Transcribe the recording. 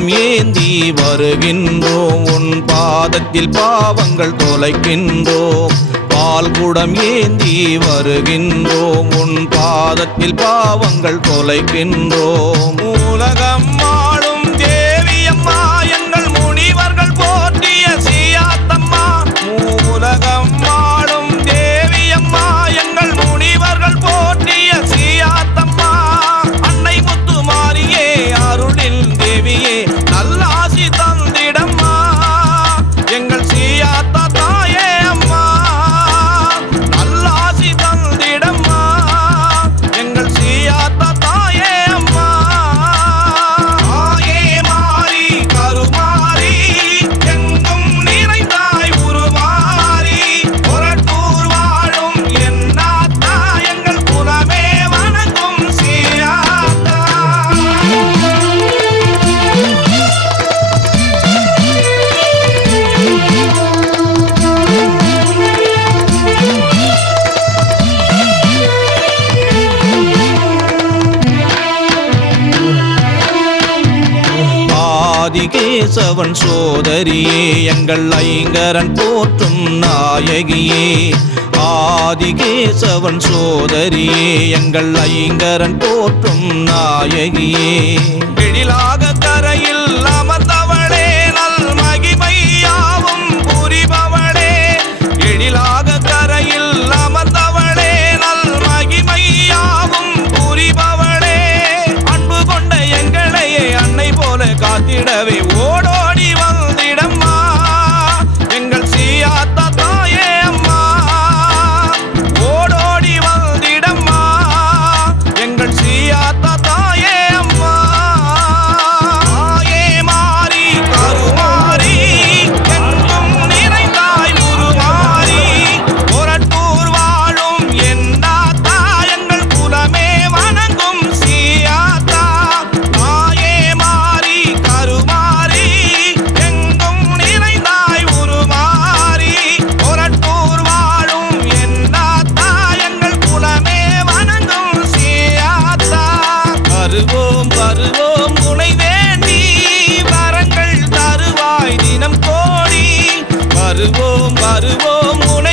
குடம் ஏந்தி வருகின்றோம். உன் பாதத்தில் பாவங்கள் தொலைக்கின்றோம். பால் குடம் ஏந்தி வருகின்றோம். உன் பாதத்தில் பாவங்கள் தொலைக்கின்றோம். உலகம் ஆதிகேசவன் சோதரியே எங்கள் ஐங்கரன் போற்றும் நாயகியே. ஆதிகேசவன் சோதரியே எங்கள் ஐங்கரன் போற்றும் நாயகியே. எழிலாக தரையில் காத்திடவே வருவோம் உன